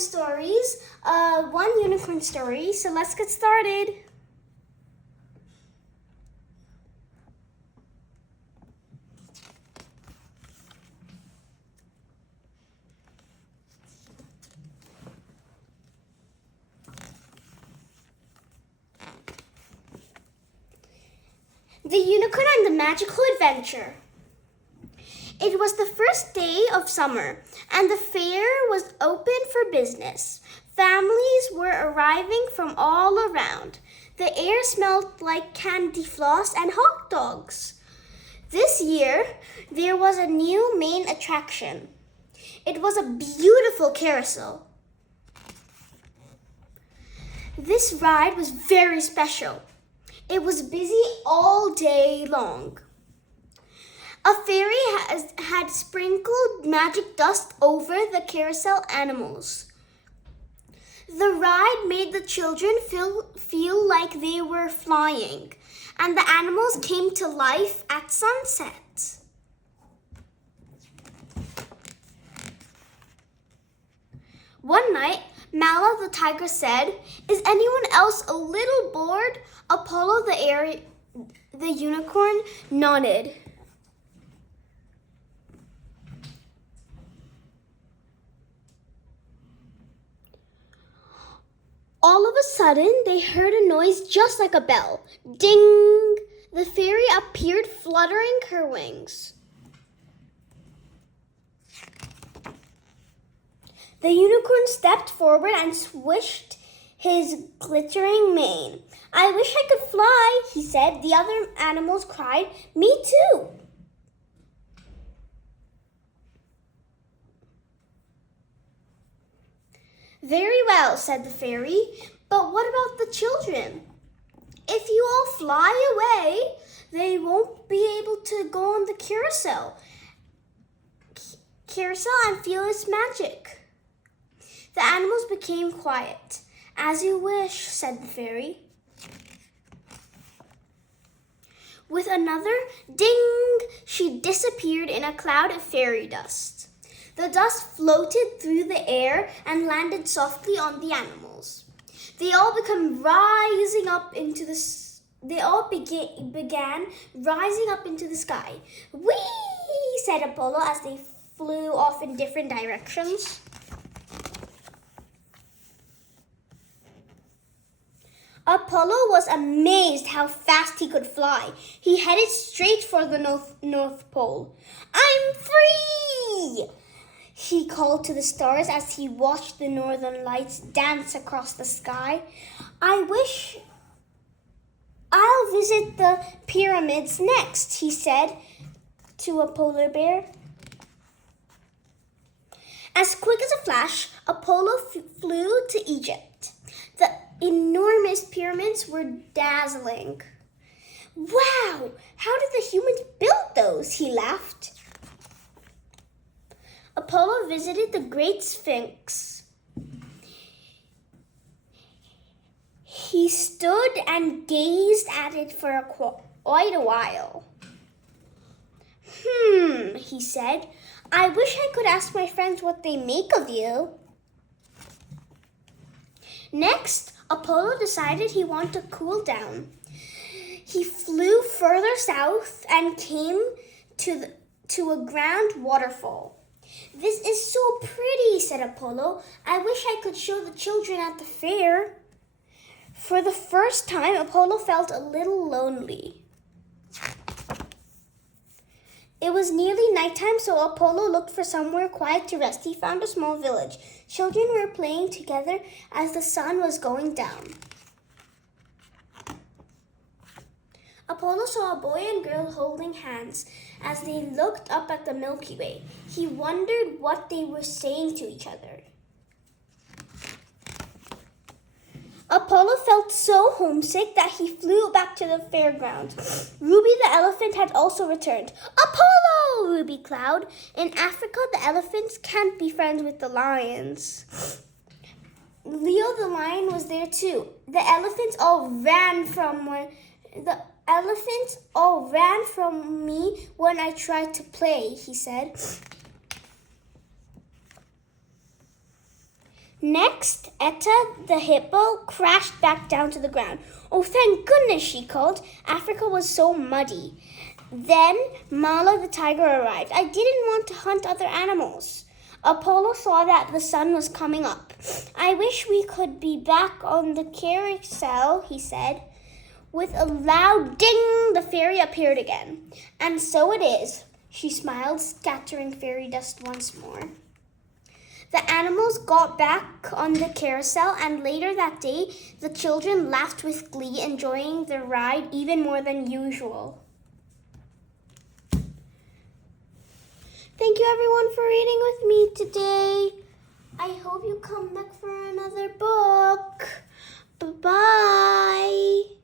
stories, one unicorn story. So let's get started. The Unicorn and the Magical Adventure. It was the first day of summer, and the fair was open for business. Families were arriving from all around. The air smelled like candy floss and hot dogs. This year, there was a new main attraction. It was a beautiful carousel. This ride was very special. It was busy all day long. A fairy had sprinkled magic dust over the carousel animals. The ride made the children feel like they were flying, and the animals came to life at sunset. One night, Mala the tiger said, "Is anyone else a little bored?" Apollo the unicorn nodded. All of a sudden, they heard a noise just like a bell. Ding! The fairy appeared, fluttering her wings. The unicorn stepped forward and swished his glittering mane. "I wish I could fly," he said. The other animals cried, "Me too." "Very well," said the fairy, "but what about the children? If you all fly away, they won't be able to go on the carousel and feel its magic." The animals became quiet. "As you wish," said the fairy. With another ding, she disappeared in a cloud of fairy dust. The dust floated through the air and landed softly on the animals. They all began rising up into the sky. "Whee!" said Apollo as they flew off in different directions. Apollo was amazed how fast he could fly. He headed straight for the North Pole. "I'm free!" he called to the stars as he watched the northern lights dance across the sky. I'll visit the pyramids next," he said to a polar bear. As quick as a flash, Apollo flew to Egypt. The enormous pyramids were dazzling. "Wow, how did the humans build those?" he laughed. Apollo visited the Great Sphinx. He stood and gazed at it for quite a while. He said, "I wish I could ask my friends what they make of you." Next, Apollo decided he wanted to cool down. He flew further south and came to a grand waterfall. "This is so pretty," said Apollo. "I wish I could show the children at the fair." For the first time, Apollo felt a little lonely. It was nearly nighttime, so Apollo looked for somewhere quiet to rest. He found a small village. Children were playing together as the sun was going down. Apollo saw a boy and girl holding hands as they looked up at the Milky Way. He wondered what they were saying to each other. Apollo felt so homesick that he flew back to the fairground. Ruby the elephant had also returned. "Apollo!" Ruby cried. "In Africa, the elephants can't be friends with the lions." Leo the lion was there too. The elephants all ran from me when I tried to play," he said. Next, Etta the hippo crashed back down to the ground. Oh, thank goodness, she called. Africa was so muddy. Then Mala the tiger arrived. I didn't want to hunt other animals. Apollo saw that the sun was coming up. I wish we could be back on the carousel, he said. With a loud ding, the fairy appeared again. And so it is, she smiled, scattering fairy dust once more. The animals got back on the carousel, and later that day, the children laughed with glee, enjoying the ride even more than usual. Thank you, everyone, for reading with me today. I hope you come back for another book. Bye-bye.